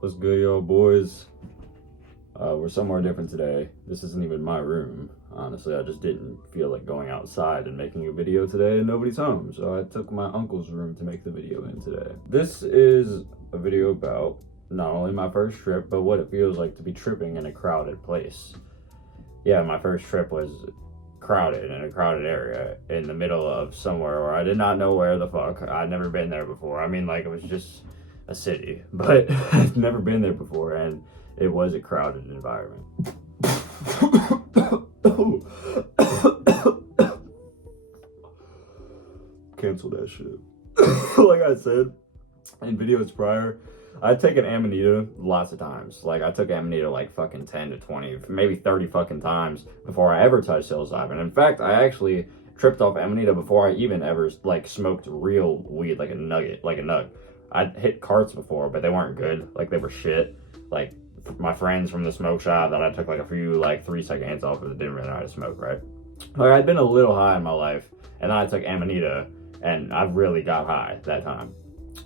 What's good, y'all boys? We're somewhere different today. This isn't even my room. Honestly, I just didn't feel like going outside and making a video today, and nobody's home, so I took my uncle's room to make the video in today. This is a video about not only my first trip, but what it feels like to be tripping in a crowded place. Yeah, my first trip was crowded in a crowded area in the middle of somewhere where I did not know where the fuck. I'd never been there before. I mean, like, it was just a city, but I've never been there before, and it was a crowded environment. Cancel that shit. Like I said in videos prior, I've taken Amanita lots of times. Like, I took Amanita like fucking 10 to 20, maybe 30 fucking times before I ever touched psilocybin. In fact, I actually tripped off Amanita before I even ever like smoked real weed, like a nug. I'd hit carts before, but they weren't good. Like, they were shit. Like, my friends from the smoke shop that I took like a few like 3-second hits off of that didn't really know how to smoke, right? Like, I'd been a little high in my life, and then I took Amanita, and I really got high that time.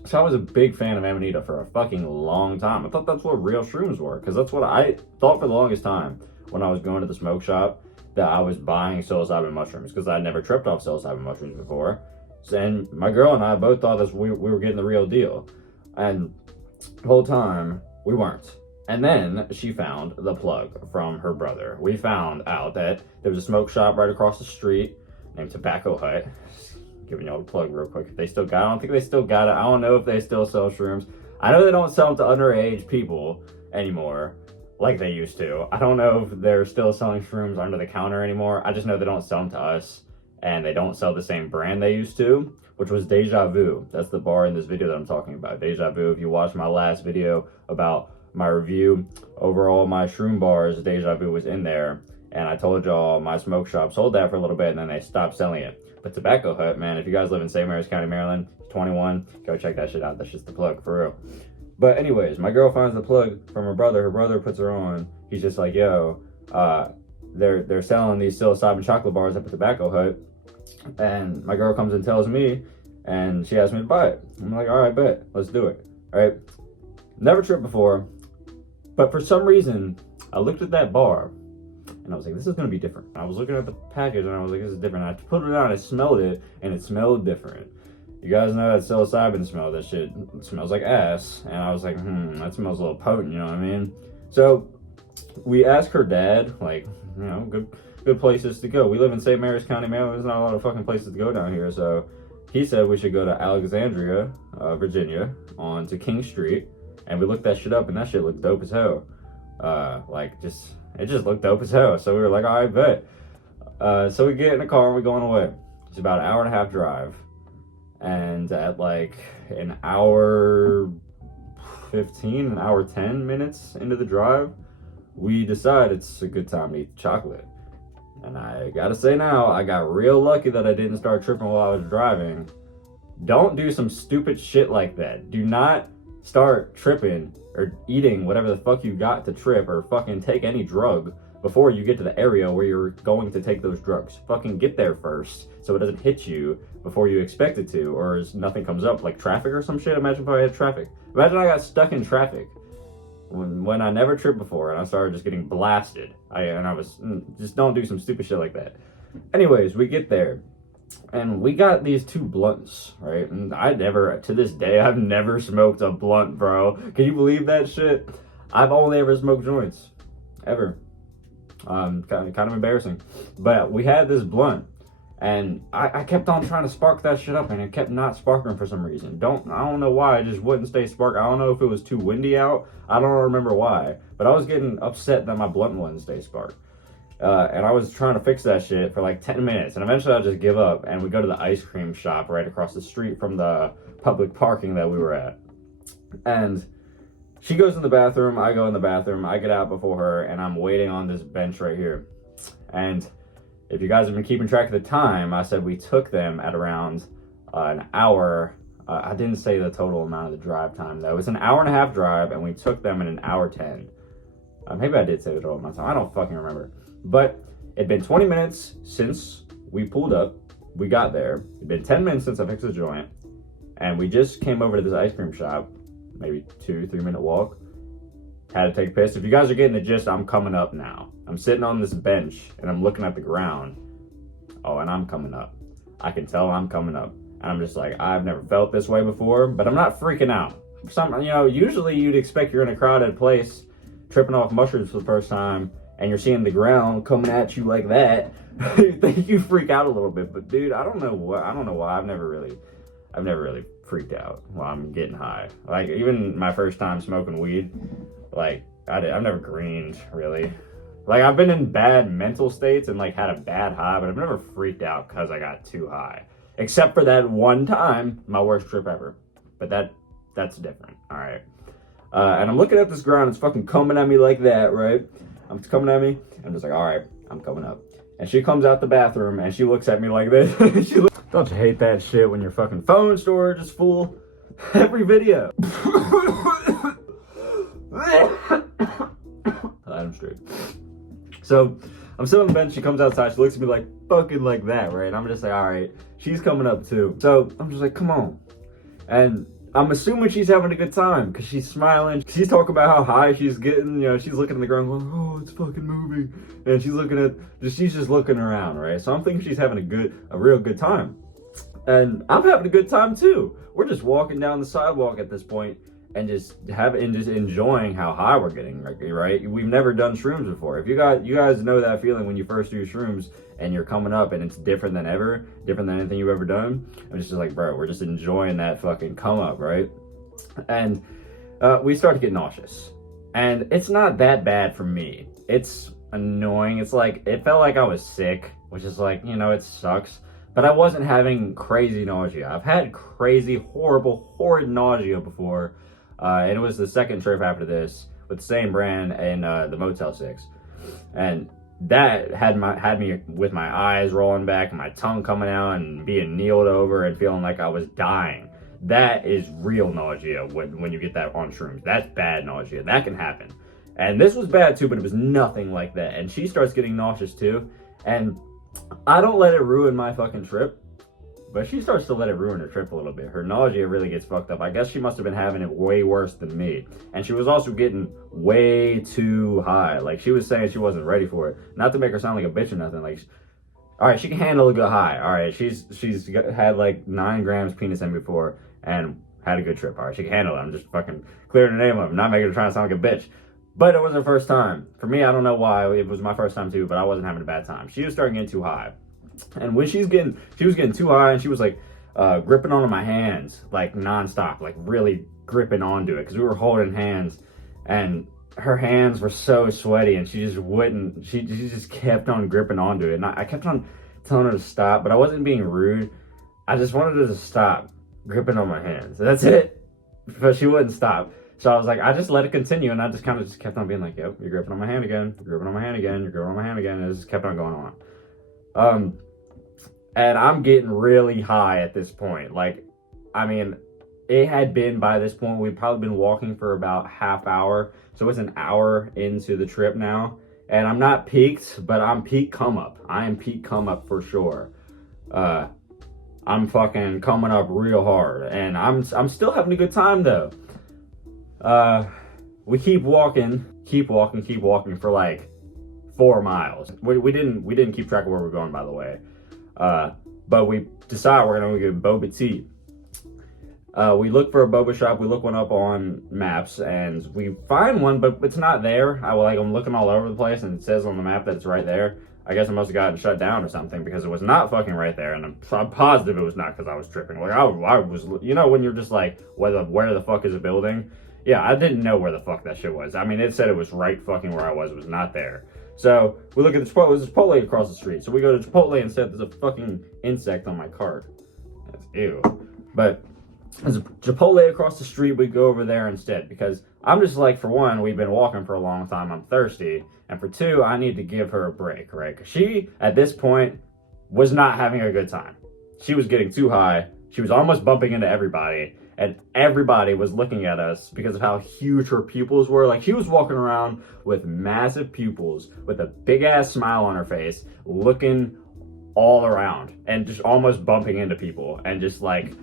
So I was a big fan of Amanita for a fucking long time. I thought that's what real shrooms were, because that's what I thought for the longest time when I was going to the smoke shop, that I was buying psilocybin mushrooms, because I'd never tripped off psilocybin mushrooms before. And my girl and I both thought that we were getting the real deal. And the whole time, we weren't. And then she found the plug from her brother. We found out that there was a smoke shop right across the street named Tobacco Hut. Giving y'all the plug real quick. If they still got it, I don't think they still got it. I don't know if they still sell shrooms. I know they don't sell them to underage people anymore like they used to. I don't know if they're still selling shrooms under the counter anymore. I just know they don't sell them to us, and they don't sell the same brand they used to, which was Deja Vu. That's the bar in this video that I'm talking about. Deja Vu. If you watched my last video about my review over all my shroom bars, Deja Vu was in there. And I told y'all my smoke shop sold that for a little bit, and then they stopped selling it. But Tobacco Hut, man, if you guys live in St. Mary's County, Maryland, 21, go check that shit out. That's just the plug, for real. But anyways, my girl finds the plug from her brother. Her brother puts her on. He's just like, yo, they're selling these psilocybin chocolate bars up at Tobacco Hut. And my girl comes and tells me, and she asked me to buy it. I'm like, all right, bet, let's do it. All right. Never tripped before, but for some reason, I looked at that bar, and I was like, this is going to be different. I was looking at the package, and I was like, this is different. I put it on, I smelled it, and it smelled different. You guys know that psilocybin smell. That shit smells like ass. And I was like, that smells a little potent, you know what I mean? So we asked her dad, like, you know, good places to go. We live in St. Mary's County, Maryland. There's not a lot of fucking places to go down here. So he said we should go to Alexandria, Virginia, on to King Street. And we looked that shit up, and that shit looked dope as hell. It just looked dope as hell. So we were like, all right, bet. So we get in the car and we're going away. It's about an hour and a half drive. And at like an hour 15, an hour 10 minutes into the drive, we decide it's a good time to eat chocolate. And I gotta say now, I got real lucky that I didn't start tripping while I was driving. Don't do some stupid shit like that. Do not start tripping or eating whatever the fuck you got to trip, or fucking take any drug before you get to the area where you're going to take those drugs. Fucking get there first so it doesn't hit you before you expect it to, or nothing comes up, like traffic or some shit. Imagine if I had traffic. Imagine I got stuck in traffic when I never tripped before, and I started just getting blasted. I was just, don't do some stupid shit like that. Anyways, we get there, and we got these 2 blunts, right? And to this day, I've never smoked a blunt, bro. Can you believe that shit? I've only ever smoked joints, ever. Kind of embarrassing. But we had this blunt, and I kept on trying to spark that shit up, and it kept not sparking for some reason. I don't know why, it just wouldn't stay spark. I don't know if it was too windy out. I don't remember why, but I was getting upset that my blunt wouldn't stay spark. And I was trying to fix that shit for like 10 minutes, and eventually I just give up, and we go to the ice cream shop right across the street from the public parking that we were at. And she goes in the bathroom, I go in the bathroom, I get out before her, and I'm waiting on this bench right here. And if you guys have been keeping track of the time, I said we took them at around an hour. I didn't say the total amount of the drive time, though. It was an hour and a half drive, and we took them in an hour 10. Maybe I did say the total amount of time. I don't fucking remember. But it'd been 20 minutes since we pulled up. We got there. It'd been 10 minutes since I fixed the joint. And we just came over to this ice cream shop, maybe 2-3 minute walk. Had to take a piss. If you guys are getting the gist, I'm coming up now. I'm sitting on this bench and I'm looking at the ground. Oh, and I'm coming up. I can tell I'm coming up. And I'm just like, I've never felt this way before, but I'm not freaking out. Usually you'd expect you're in a crowded place, tripping off mushrooms for the first time, and you're seeing the ground coming at you like that. You freak out a little bit. But dude, I don't know why. I've never really freaked out while I'm getting high. Like, even my first time smoking weed, like, I've never greened, really. Like, I've been in bad mental states and, like, had a bad high, but I've never freaked out because I got too high. Except for that one time, my worst trip ever. But that's different, all right? And I'm looking at this ground, it's fucking coming at me like that, right? It's coming at me, I'm just like, all right, I'm coming up. And she comes out the bathroom, and she looks at me like this. Don't you hate that shit when your fucking phone storage is full? Every video. I'm straight. So I'm sitting on the bench, she comes outside, she looks at me like fucking like that, right? And I'm just like, all right, she's coming up too. So I'm just like, come on. And I'm assuming she's having a good time because she's smiling. She's talking about how high she's getting, she's looking at the ground going, oh, it's fucking moving. And she's just looking around, right? So I'm thinking she's having a real good time. And I'm having a good time too. We're just walking down the sidewalk at this point and just enjoying how high we're getting, right? We've never done shrooms before. If you guys know that feeling when you first do shrooms and you're coming up and it's different than anything you've ever done. I'm just like, bro, we're just enjoying that fucking come up, right? And we start to get nauseous. And it's not that bad for me. It's annoying. It's like, it felt like I was sick, which is like, it sucks. But I wasn't having crazy nausea. I've had crazy, horrid nausea before. And it was the second trip after this with the same brand in the Motel 6. And that had me with my eyes rolling back and my tongue coming out and being kneeled over and feeling like I was dying. That is real nausea when you get that on shrooms. That's bad nausea. That can happen. And this was bad too, but it was nothing like that. And she starts getting nauseous too. And I don't let it ruin my fucking trip, but she starts to let it ruin her trip a little bit. Her nausea really gets fucked up. I guess she must have been having it way worse than me. And she was also getting way too high. Like, she was saying she wasn't ready for it. Not to make her sound like a bitch or nothing. Like, all right, she can handle a good high. All right, she's had like 9 grams penis in before and had a good trip. All right, she can handle it. I'm just fucking clearing the name of it. Not making her try to sound like a bitch. But it was her first time. For me, I don't know why. It was my first time too, but I wasn't having a bad time. She was starting getting too high. And when she was getting too high, and she was like gripping onto my hands like nonstop, like really gripping onto it because we were holding hands, and her hands were so sweaty, and she just kept on gripping onto it. And I kept on telling her to stop, but I wasn't being rude. I just wanted her to stop gripping on my hands. That's it. But she wouldn't stop. So I was like, I just let it continue, and I just kind of just kept on being like, yep, you're gripping on my hand again, you're gripping on my hand again, you're gripping on my hand again, and it just kept on going on. And I'm getting really high at this point. Like, I mean, it had been, by this point, we'd probably been walking for about half hour, so it's an hour into the trip now, and I'm not peaked, but I'm peak come up. I am peak come up for sure. I'm fucking coming up real hard, and I'm still having a good time though. We keep walking for like 4 miles. We didn't keep track of where we're going, by the way. But we decide we're gonna get boba tea. We look for a boba shop. We look one up on maps, and we find one, but it's not there. I'm looking all over the place, and it says on the map that it's right there. I guess it must have gotten shut down or something because it was not fucking right there, and I'm positive it was not because I was tripping. Like I was, when you're just like, where the fuck is a building? Yeah, I didn't know where the fuck that shit was. I mean, it said it was right fucking where I was. It was not there. So we look at the Chipotle. There's a Chipotle across the street. So we go to Chipotle and instead there's a fucking insect on my cart. That's ew. But there's a Chipotle across the street. We go over there instead because I'm just like, for one, we've been walking for a long time. I'm thirsty. And for two, I need to give her a break, right? Because she, at this point, was not having a good time. She was getting too high. She was almost bumping into everybody. And everybody was looking at us because of how huge her pupils were. Like, she was walking around with massive pupils, with a big ass smile on her face, looking all around and just almost bumping into people and just like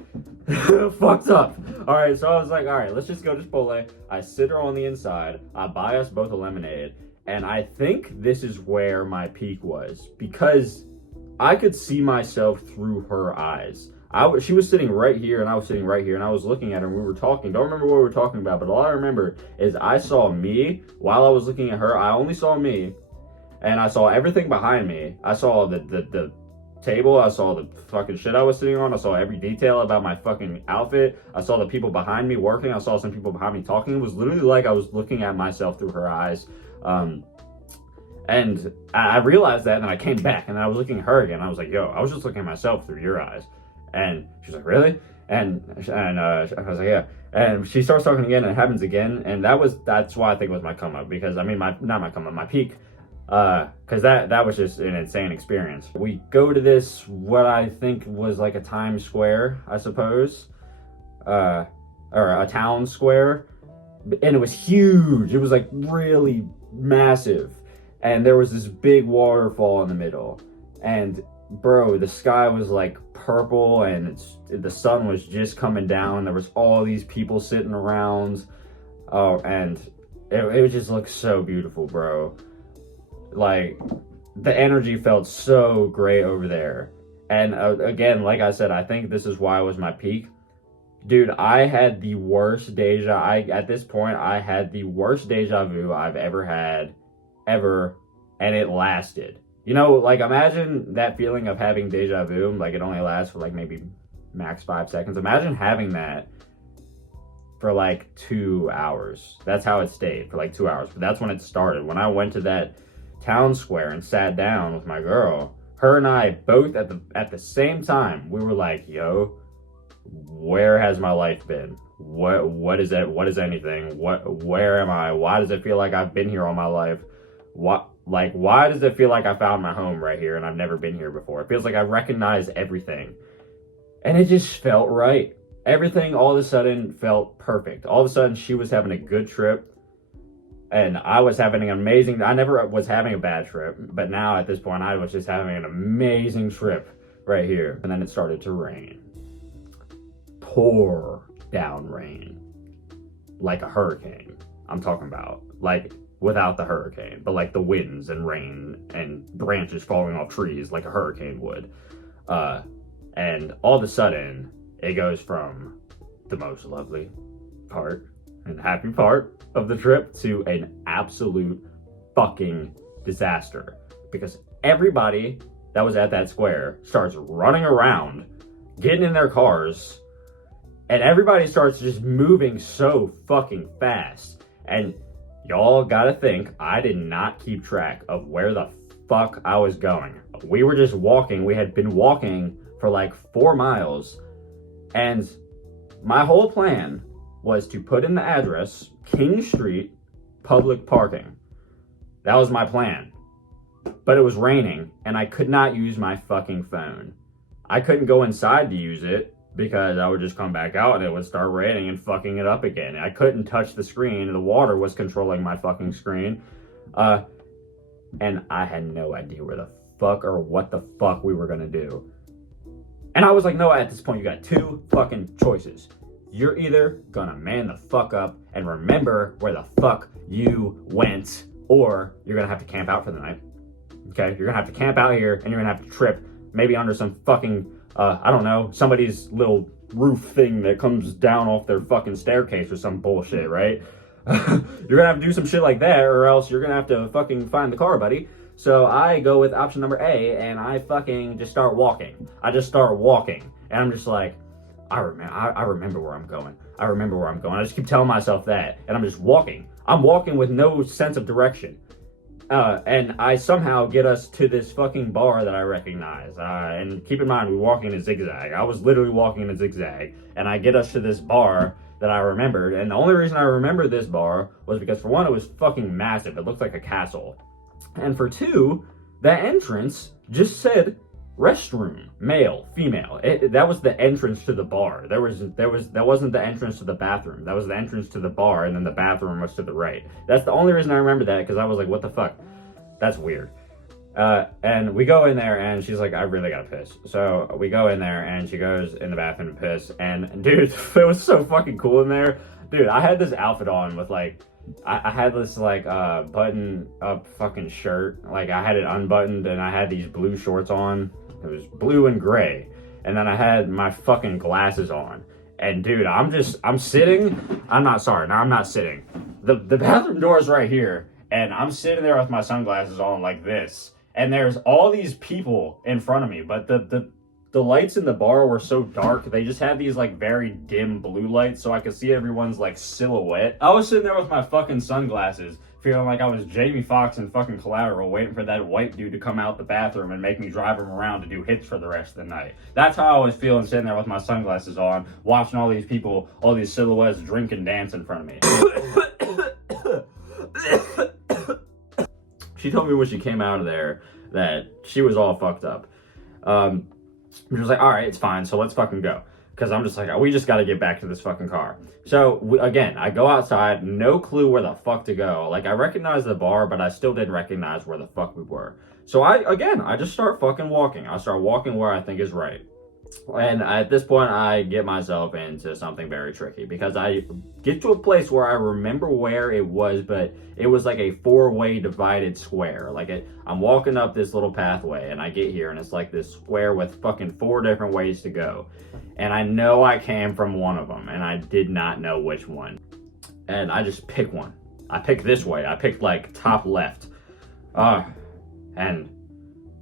fucked up. All right, so I was like, all right, let's just go to Chipotle. I sit her on the inside. I buy us both a lemonade. And I think this is where my peak was, because I could see myself through her eyes. She was sitting right here and I was sitting right here and I was looking at her and we were talking. Don't remember what we were talking about, but all I remember is I saw me while I was looking at her. I only saw me, and I saw everything behind me. I saw the table. I saw the fucking shit I was sitting on. I saw every detail about my fucking outfit. I saw the people behind me working. I saw some people behind me talking. It was literally like I was looking at myself through her eyes. And I realized that, and then I came back and I was looking at her again. I was like, yo, I was just looking at myself through your eyes. And she's like, really? And I was like, yeah. And she starts talking again, and it happens again. And that's why I think it was my come up, because I mean, not my come up, my peak. Cause that was just an insane experience. We go to this, what I think was like a Times Square, I suppose, or a town square. And it was huge. It was like really massive. And there was this big waterfall in the middle. And bro, the sky was like purple and the sun was just coming down. There was all these people sitting around. And it just looked so beautiful, bro. Like, the energy felt so great over there. And again, like I said, I think this is why it was my peak. Dude, I had the worst at this point, I had the worst deja vu I've ever had, ever, and it lasted. You know, like, imagine that feeling of having deja vu, like, it only lasts for, like, maybe max 5 seconds. Imagine having that for, like, 2 hours. That's how it stayed, for, like, 2 hours. But that's when it started. When I went to that town square and sat down with my girl, her and I both at the same time, we were like, yo, where has my life been? What is it? What is anything? Where am I? Why does it feel like I've been here all my life? Why does it feel like I found my home right here and I've never been here before? It feels like I recognize everything. And it just felt right. Everything all of a sudden felt perfect. All of a sudden she was having a good trip and I was having an amazing, I never was having a bad trip, but now at this point I was just having an amazing trip right here. And then it started to rain. Pour down rain. Like a hurricane, I'm talking about. Like, without the hurricane, but like the winds and rain and branches falling off trees like a hurricane would. And all of a sudden, it goes from the most lovely part and happy part of the trip to an absolute fucking disaster. Because everybody that was at that square starts running around, getting in their cars, and everybody starts just moving so fucking fast. And y'all gotta think, I did not keep track of where the fuck I was going. We were just walking. We had been walking for like 4 miles. And my whole plan was to put in the address, King Street, public parking. That was my plan. But it was raining, and I could not use my fucking phone. I couldn't go inside to use it, because I would just come back out and it would start raining and fucking it up again. I couldn't touch the screen. The water was controlling my fucking screen. And I had no idea where the fuck or what the fuck we were gonna do. And I was like, no, at this point you got 2 fucking choices. You're either gonna man the fuck up and remember where the fuck you went, or you're gonna have to camp out for the night. Okay? You're gonna have to camp out here and you're gonna have to trip maybe under some fucking I don't know, somebody's little roof thing that comes down off their fucking staircase or some bullshit, right? You're gonna have to do some shit like that, or else you're gonna have to fucking find the car, buddy. So I go with option number A, and I fucking just start walking. I just start walking, and I'm just like, I remember where I'm going. I remember where I'm going. I just keep telling myself that, and I'm just walking. I'm walking with no sense of direction. And I somehow get us to this fucking bar that I recognize. And keep in mind, we're walking in a zigzag. I was literally walking in a zigzag. And I get us to this bar that I remembered. And the only reason I remember this bar was because, for one, it was fucking massive. It looked like a castle. And for 2, that entrance just said restroom, male, female. That was the entrance to the bar. That wasn't the entrance to the bathroom. That was the entrance to the bar, and then the bathroom was to the right. That's the only reason I remember that, because I was like, what the fuck? That's weird. And we go in there, and she's like, I really gotta piss. So we go in there, and she goes in the bathroom to piss. And dude, it was so fucking cool in there. Dude, I had this outfit on with like, I had this like button up fucking shirt. Like I had it unbuttoned, and I had these blue shorts on. It was blue and gray. And then I had my fucking glasses on. And dude, I'm sitting. I'm not sitting. The bathroom door is right here. And I'm sitting there with my sunglasses on like this. And there's all these people in front of me. But the lights in the bar were so dark. They just had these like very dim blue lights. So I could see everyone's like silhouette. I was sitting there with my fucking sunglasses, feeling like I was Jamie Foxx in fucking Collateral, waiting for that white dude to come out the bathroom and make me drive him around to do hits for the rest of the night. That's how I was feeling sitting there with my sunglasses on, watching all these people, all these silhouettes drink and dance in front of me. She told me when she came out of there that she was all fucked up. She was like, all right, it's fine, so let's fucking go. Because I'm just like, we just got to get back to this fucking car. So, again, I go outside, no clue where the fuck to go. Like, I recognized the bar, but I still didn't recognize where the fuck we were. So, I just start fucking walking. I start walking where I think is right. And at this point, I get myself into something very tricky. Because I get to a place where I remember where it was, but it was like a 4-way divided square. Like, I'm walking up this little pathway, and I get here, and it's like this square with fucking 4 different ways to go. And I know I came from one of them, and I did not know which one. And I just pick one. I picked this way. I picked, like, top left. And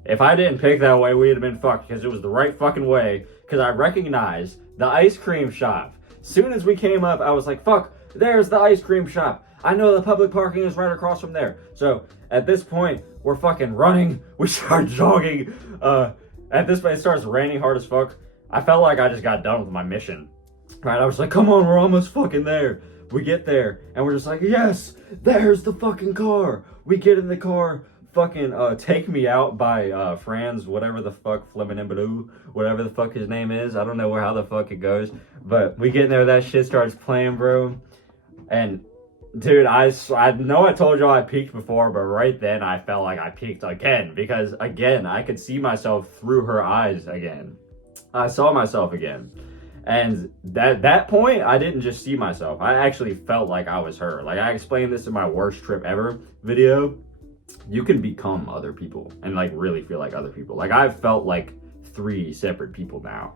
if I didn't pick that way, we'd have been fucked, because it was the right fucking way, because I recognized the ice cream shop. Soon as we came up, I was like, fuck, there's the ice cream shop. I know the public parking is right across from there. So, at this point, we're fucking running. We start jogging. At this point, it starts raining hard as fuck. I felt like I just got done with my mission. Right, I was like, come on, we're almost fucking there. We get there, and we're just like, yes, there's the fucking car. We get in the car, fucking Take Me Out by Franz, whatever the fuck, Fleminimbaloo, whatever the fuck his name is. I don't know how the fuck it goes. But we get in there, that shit starts playing, bro. And, dude, I know I told y'all I peaked before, but right then I felt like I peaked again. Because, again, I could see myself through her eyes again. I saw myself again. And that point, I didn't just see myself. I actually felt like I was her. Like, I explained this in my worst trip ever video. You can become other people and, like, really feel like other people. Like, I've felt like 3 separate people now.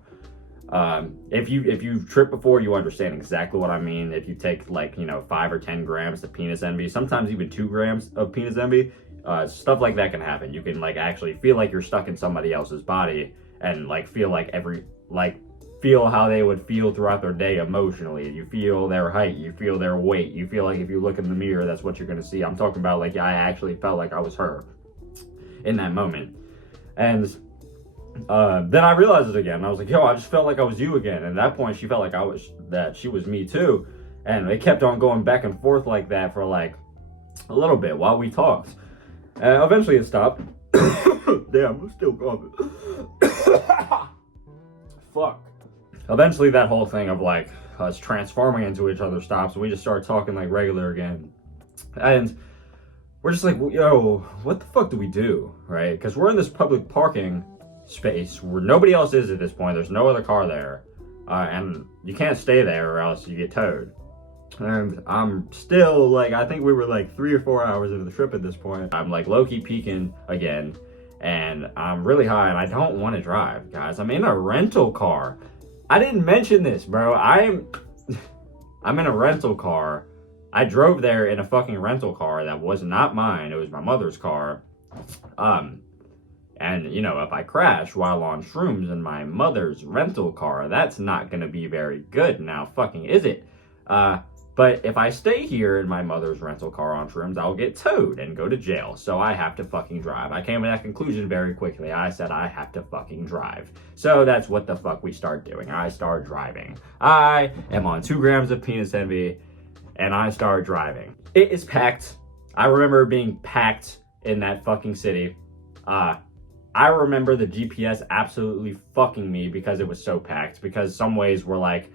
If you've tripped before, you understand exactly what I mean. If you take, like, 5 or 10 grams of penis envy, sometimes even 2 grams of penis envy, stuff like that can happen. You can, like, actually feel like you're stuck in somebody else's body and, like, feel like feel how they would feel throughout their day emotionally. You feel their height, you feel their weight, you feel like if you look in the mirror, that's what you're gonna see. I'm talking about, like, I actually felt like I was her in that moment. And then I realized it again. I was like, yo, I just felt like I was you again. And at that point, she felt like that she was me too. And it kept on going back and forth like that for like a little bit while we talked. And eventually it stopped. Damn, I'm still coughing. Fuck. Eventually that whole thing of like us transforming into each other stops. We just start talking like regular again. And we're just like, yo, what the fuck do we do? Right? Because we're in this public parking space where nobody else is at this point. There's no other car there. And you can't stay there or else you get towed. And I'm still like, I think we were like 3 or 4 hours into the trip at this point. I'm like low-key peaking again. And I'm really high and I don't want to drive, guys. I'm in a rental car. I didn't mention this, bro. I'm in a rental car. I drove there in a fucking rental car that was not mine. It was my mother's car. And, if I crash while on shrooms in my mother's rental car, that's not going to be very good now, fucking is it? But if I stay here in my mother's rental car on shrooms, I'll get towed and go to jail. So I have to fucking drive. I came to that conclusion very quickly. I said I have to fucking drive. So that's what the fuck we start doing. I start driving. I am on 2 grams of penis envy and I start driving. It is packed. I remember being packed in that fucking city. I remember the GPS absolutely fucking me because it was so packed. Because some ways were like,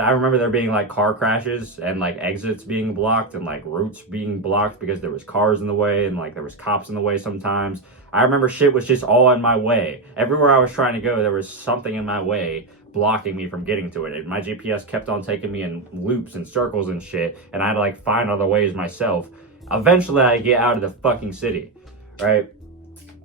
I remember there being like car crashes and like exits being blocked and like routes being blocked because there was cars in the way and like there was cops in the way sometimes. I remember shit was just all in my way. Everywhere I was trying to go, there was something in my way blocking me from getting to it. And my GPS kept on taking me in loops and circles and shit, and I had to like find other ways myself. Eventually, I get out of the fucking city, right?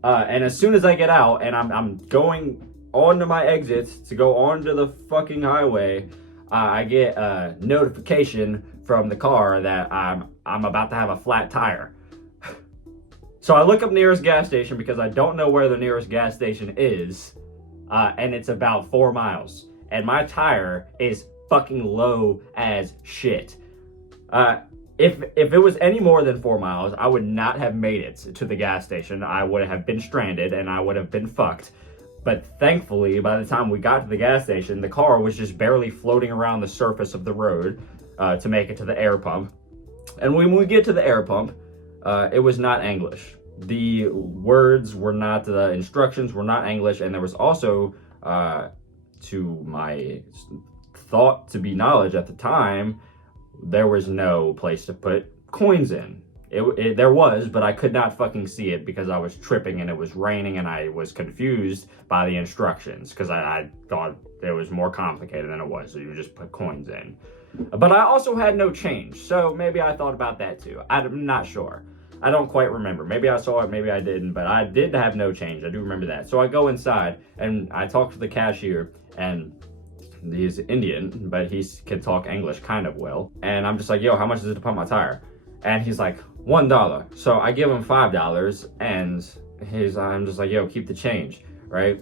And as soon as I get out and I'm going onto my exits to go onto the fucking highway, I get a notification from the car that I'm about to have a flat tire. So I look up nearest gas station because I don't know where the nearest gas station is, and it's about 4 miles. And my tire is fucking low as shit. If it was any more than 4 miles, I would not have made it to the gas station. I would have been stranded and I would have been fucked. But thankfully, by the time we got to the gas station, the car was just barely floating around the surface of the road to make it to the air pump. And when we get to the air pump, it was not English. The words were not, the instructions were not English, and there was also, to my thought to be knowledge at the time, there was no place to put coins in. There was, but I could not fucking see it because I was tripping and it was raining and I was confused by the instructions because I thought it was more complicated than it was, so you just put coins in. But I also had no change, so maybe I thought about that too. I'm not sure. I don't quite remember. Maybe I saw it, maybe I didn't, but I did have no change. I do remember that. So I go inside and I talk to the cashier, and he's Indian, but he can talk English kind of well. And I'm just like, yo, how much is it to pump my tire? And he's like, $1. So I give him $5, and I'm just like, yo, keep the change, right?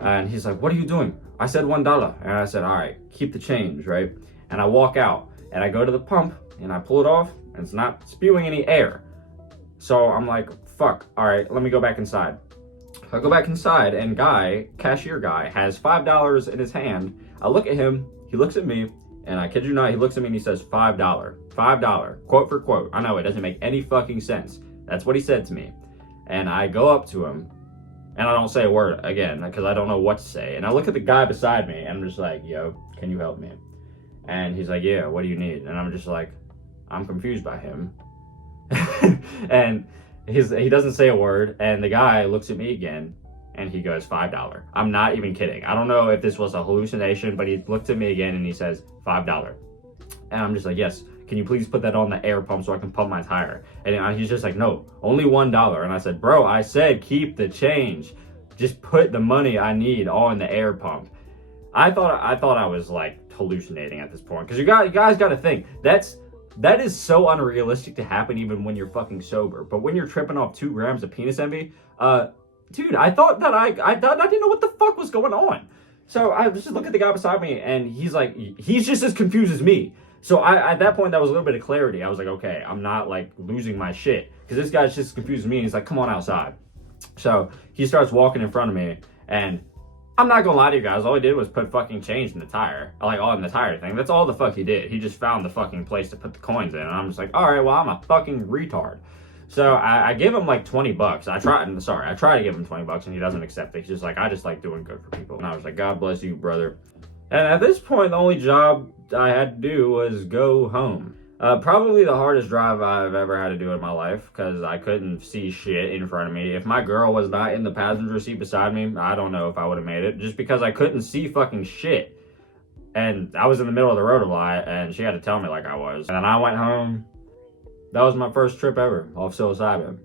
And he's like, what are you doing? I said $1. And I said, all right, keep the change, right? And I walk out and I go to the pump and I pull it off and it's not spewing any air. So I'm like, fuck, all right, let me go back inside. I go back inside and cashier guy has $5 in his hand. I look at him, he looks at me, and I kid you not, he looks at me and he says $5, quote for quote. I know it doesn't make any fucking sense. That's what he said to me. And I go up to him and I don't say a word again because I don't know what to say. And I look at the guy beside me and I'm just like, yo, can you help me? And he's like, yeah, what do you need? And I'm just like, I'm confused by him. And he doesn't say a word, and the guy looks at me again and he goes, $5. I'm not even kidding. I don't know if this was a hallucination, but he looked at me again and he says, $5. And I'm just like, yes, can you please put that on the air pump so I can pump my tire? And he's just like, no, only $1. And I said, bro, I said keep the change. Just put the money I need on the air pump. I thought I was like hallucinating at this point, because you guys got to think that is so unrealistic to happen even when you're fucking sober. But when you're tripping off 2 grams of penis envy, dude, I thought that I didn't know what the fuck was going on. So I just look at the guy beside me, and he's just as confused as me. So at that point, that was a little bit of clarity. I was like, okay, I'm not like losing my shit, because this guy's just confused as me. And he's like, come on outside. So he starts walking in front of me, and I'm not gonna lie to you guys, all he did was put fucking change in the tire. Like, all in the tire thing. That's all the fuck he did. He just found the fucking place to put the coins in. And I'm just like, alright, well, I'm a fucking retard. So I give him like $20. I try to give him $20 and he doesn't accept it. He's just like, I just like doing good for people. And I was like, God bless you, brother. And at this point, the only job I had to do was go home. Probably the hardest drive I've ever had to do in my life, because I couldn't see shit in front of me. If my girl was not in the passenger seat beside me, I don't know if I would have made it, just because I couldn't see fucking shit. And I was in the middle of the road a lot, and she had to tell me like I was. And then I went home. That was my first trip ever off psilocybin.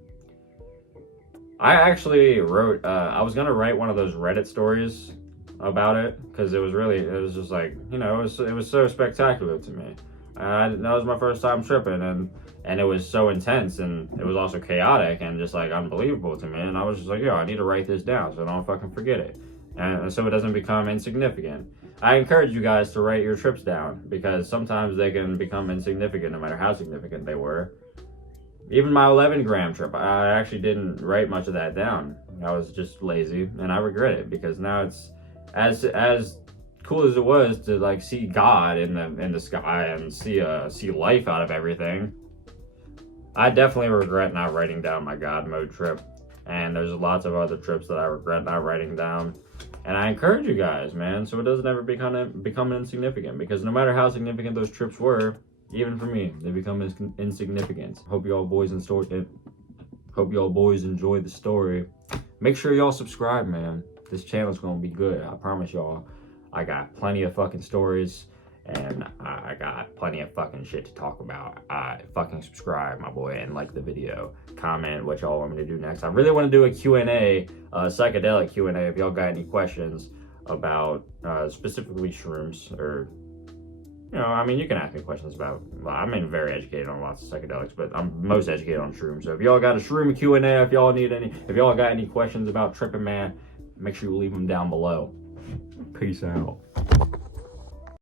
I actually wrote, I was gonna write one of those Reddit stories about it, because it was just like, you know, it was so spectacular to me. That was my first time tripping, and it was so intense, and it was also chaotic and just like unbelievable to me. And I was just like, yo, I need to write this down so I don't fucking forget it, and so it doesn't become insignificant. I encourage you guys to write your trips down, because sometimes they can become insignificant no matter how significant they were. Even my 11-gram trip, I actually didn't write much of that down. I was just lazy, and I regret it, because now it's as cool as it was to like see God in the sky and see life out of everything. I definitely regret not writing down my God mode trip, and there's lots of other trips that I regret not writing down. And I encourage you guys, man, so it doesn't ever become insignificant. Because no matter how significant those trips were, even for me, they become insignificant. Hope y'all boys enjoy the story. Make sure y'all subscribe, man. This channel's gonna be good. I promise y'all. I got plenty of fucking stories, and I got plenty of fucking shit to talk about. Fucking subscribe, my boy, and like the video. Comment what y'all want me to do next. I really want to do a Q&A, psychedelic Q&A, if y'all got any questions about specifically shrooms, or, you know, I mean, you can ask me questions about, well, I'm very educated on lots of psychedelics, but I'm most educated on shrooms. So if y'all got a shroom Q&A, if y'all got any questions about tripping, man, make sure you leave them down below. Peace out.